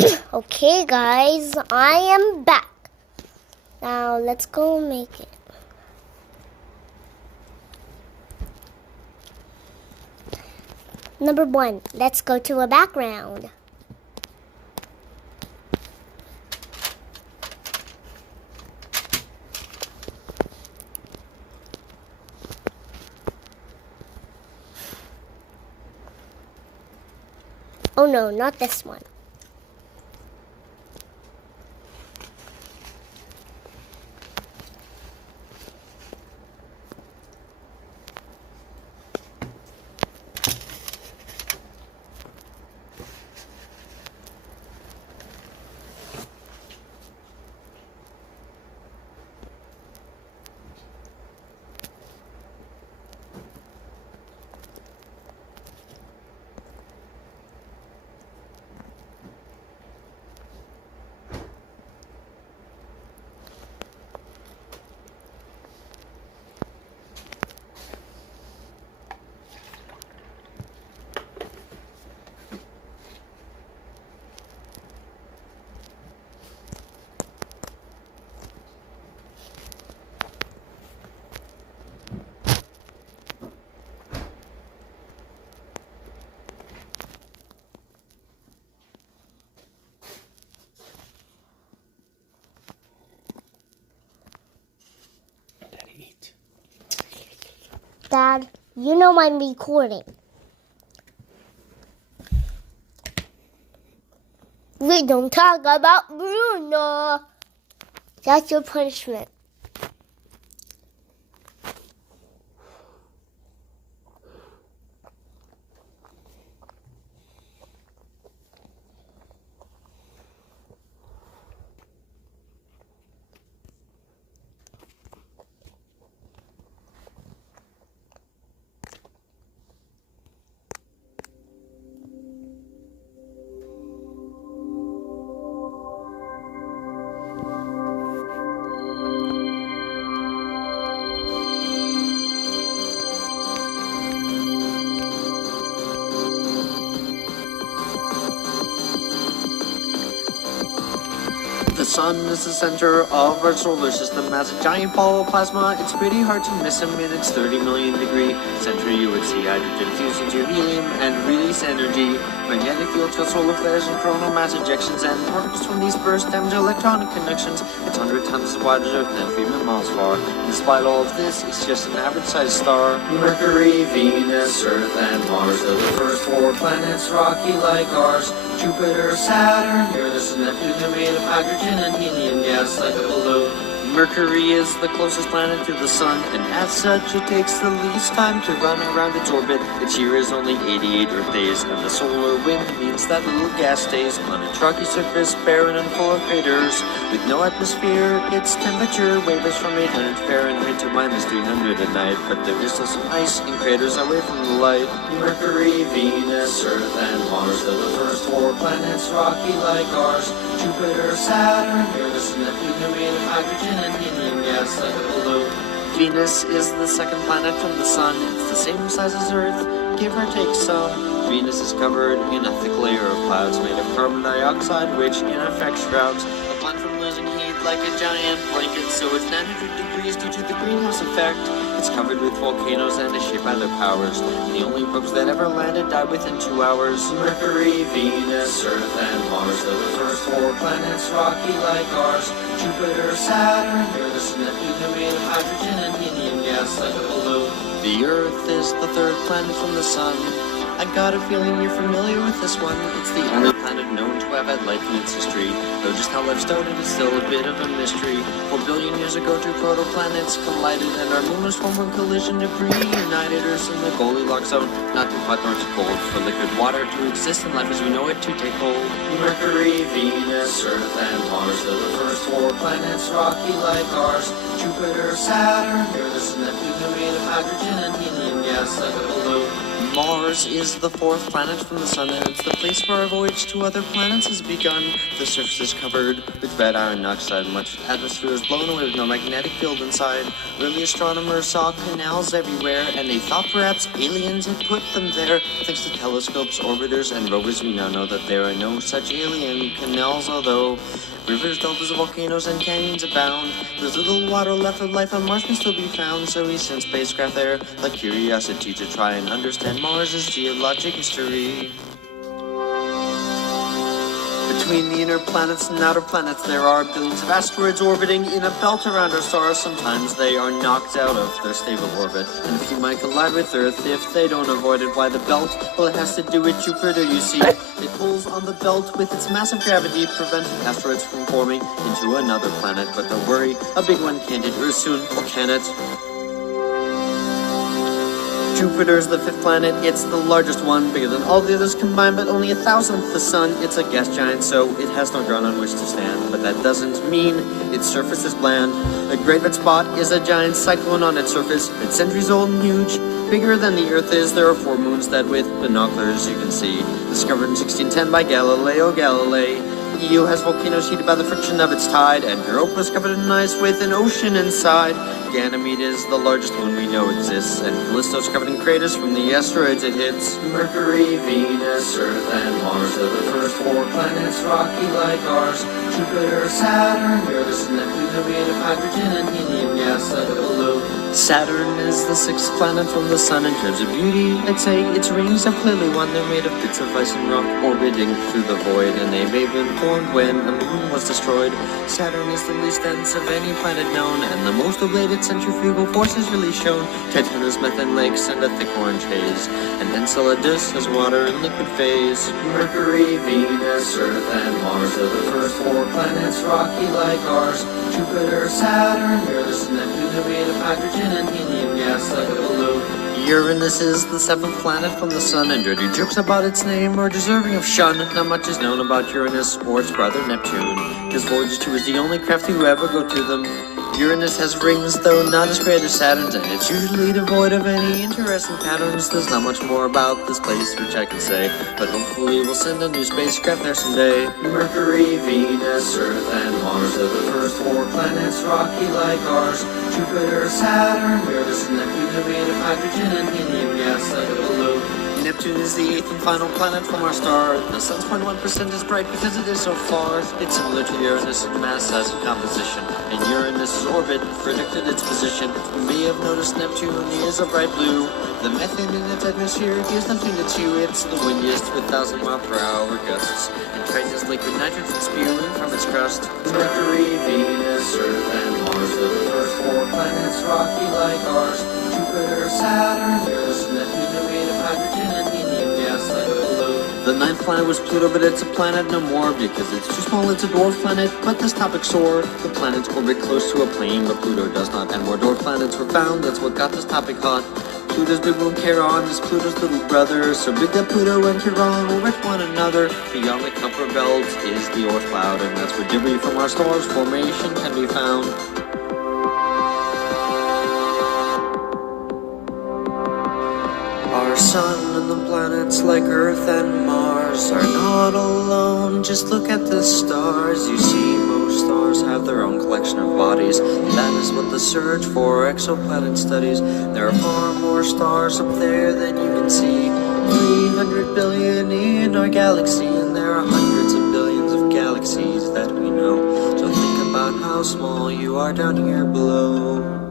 Okay, guys, I am back. Now, let's go make it. Number 1, let's go to a background. Oh no, not this one. Dad, you know I'm recording. We don't talk about Bruno. That's your punishment. The sun is the center of our solar system. As a giant ball of plasma, it's pretty hard to miss him. In its 30 million degree center, you would see hydrogen fuse into helium and release energy. Magnetic fields cause solar flares and coronal mass ejections, and particles from these burst damage electronic connections. It's 100 times as wide as Earth and 3 million miles far. And despite all of this, it's just an average-sized star. Mercury, Venus, Earth, and Mars are the first 4 planets, rocky like ours. Jupiter, Saturn, Uranus, and Neptune are made of hydrogen and helium gas like a balloon. Mercury is the closest planet to the sun, and as such it takes the least time to run around its orbit. Its year is only 88 Earth days, and the solar wind means that little gas stays on its rocky surface, barren and full of craters. With no atmosphere, its temperature wavers from 800 Fahrenheit to minus 300 at night, but there is still some ice in craters away from the light. Mercury, Venus, Earth, and Mars are the first 4 planets, rocky like ours. Jupiter, Saturn, Uranus, and Neptune are made of hydrogen and helium gas like a balloon. Venus is the second planet from the sun. It's the same size as Earth, give or take some. Venus is covered in a thick layer of clouds made of carbon dioxide, which in effect shrouds the planet from losing heat like a giant blanket, so it's 900 degrees due to the greenhouse effect. It's covered with volcanoes and is shaped by their powers. The only probes that ever landed died within 2 hours. Mercury, Venus, Earth, and Mars are the first 4 planets, rocky like ours. Jupiter, Saturn, Uranus, and Neptune are made of hydrogen and helium gas like a balloon. The Earth is the 3rd planet from the sun. I got a feeling you're familiar with this one. It's the only planet known to have had life in its history. Though just how life started is still a bit of a mystery. 4 billion years ago, 2 protoplanets collided, and our moon was formed when collision debris united Earth in the Goldilocks zone. Not too hot nor too cold for liquid water to exist and life as we know it to take hold. Mercury, Venus, Earth, and Mars are the first 4 planets, rocky like ours. Jupiter, Saturn, Uranus, and Neptune are made of hydrogen and helium gas like a balloon. Mars is the fourth planet from the sun, and it's the place where our voyage to other planets has begun. The surface is covered with red iron oxide, much of the atmosphere is blown away with no magnetic field inside. Early astronomers saw canals everywhere, and they thought perhaps aliens had put them there. Thanks to telescopes, orbiters, and rovers, we now know that there are no such alien canals, although rivers, deltas, volcanoes, and canyons abound. There's little water left of life on Mars can still be found, so we sent spacecraft there like Curiosity to try and understand Mars's geologic history. Between the inner planets and outer planets, there are billions of asteroids orbiting in a belt around our stars. Sometimes they are knocked out of their stable orbit, and a few might collide with Earth if they don't avoid it. Why the belt? Well, it has to do with Jupiter, you see. It pulls on the belt with its massive gravity, preventing asteroids from forming into another planet. But don't worry, a big one can't hit Earth soon, or can it? Jupiter's the fifth planet. It's the largest one, bigger than all the others combined, but only 1,000th the sun. It's a gas giant, so it has no ground on which to stand. But that doesn't mean its surface is bland. The Great Red Spot is a giant cyclone on its surface. It's centuries old and huge, bigger than the Earth is. There are 4 moons that with binoculars you can see. Discovered in 1610 by Galileo Galilei. Io has volcanoes heated by the friction of its tide, and Europa is covered in ice with an ocean inside. Ganymede is the largest moon we know exists, and Callisto is covered in craters from the asteroids it hits. Mercury, Venus, Earth, and Mars are the first 4 planets, rocky like ours. Jupiter, Saturn, Uranus, and Neptune are made of hydrogen and helium gas like a balloon. Saturn is the 6th planet from the sun. In terms of beauty, I'd say its rings have clearly won. They're made of bits of ice and rock orbiting through the void, and they may have been formed when a moon was destroyed. Saturn is the least dense of any planet known, and the most ablated centrifugal force is really shown. Titan has methane lakes and a thick orange haze, and Enceladus has water in liquid phase. Mercury, Venus, Earth, and Mars are the first 4 planets, rocky like ours. Jupiter, Saturn, Uranus, and Neptune are made of hydrogen and helium gas like a balloon. Uranus is the 7th planet from the sun, and dirty jokes about its name are deserving of shun. Not much is known about Uranus or its brother Neptune. His Voyager 2 is the only craft to ever go to them. Uranus has rings, though not as great as Saturn's, and it's usually devoid of any interesting patterns. There's not much more about this place which I can say, but hopefully we'll send a new spacecraft there someday. Mercury, Venus, Earth, and Mars are the first 4 planets, rocky like ours. Jupiter, Saturn, Uranus, and Neptune are made of hydrogen and helium gas like a balloon. Neptune is the 8th and final planet from our star. The sun's 0.1% is bright because it is so far. It's similar to Uranus in mass, size, and composition, and Uranus's orbit predicted its position. You may have noticed Neptune is a bright blue. The methane in its atmosphere gives Neptune its hue. It's the windiest with 1,000-mile-per-hour gusts, and traces liquid nitrogen spewing from its crust. Mercury, Venus, Earth, and Mars are the first 4 planets, rocky like ours. Jupiter, Saturn, Uranus, and Neptune are made of hydrogen and helium gas like a balloon. The 9th planet was Pluto, but it's a planet no more because it's too small. It's a dwarf planet, but this topic sore. The planets orbit close to a plane, but Pluto does not, and more dwarf planets were found. That's what got this topic hot. Pluto's big moon Charon is Pluto's little brother, so big that Pluto and Charon orbit one another. Beyond the Kuiper belt is the Oort cloud, and that's where debris from our star's formation can be found. Our sun and the planets like Earth and Mars are not alone. Just look at the stars. You see, most stars have their own collection of bodies. That is what the search for exoplanet studies. There are far more stars up there than you can see. 300 billion in our galaxy, and there are hundreds of billions of galaxies that we know. So think about how small you are down here below.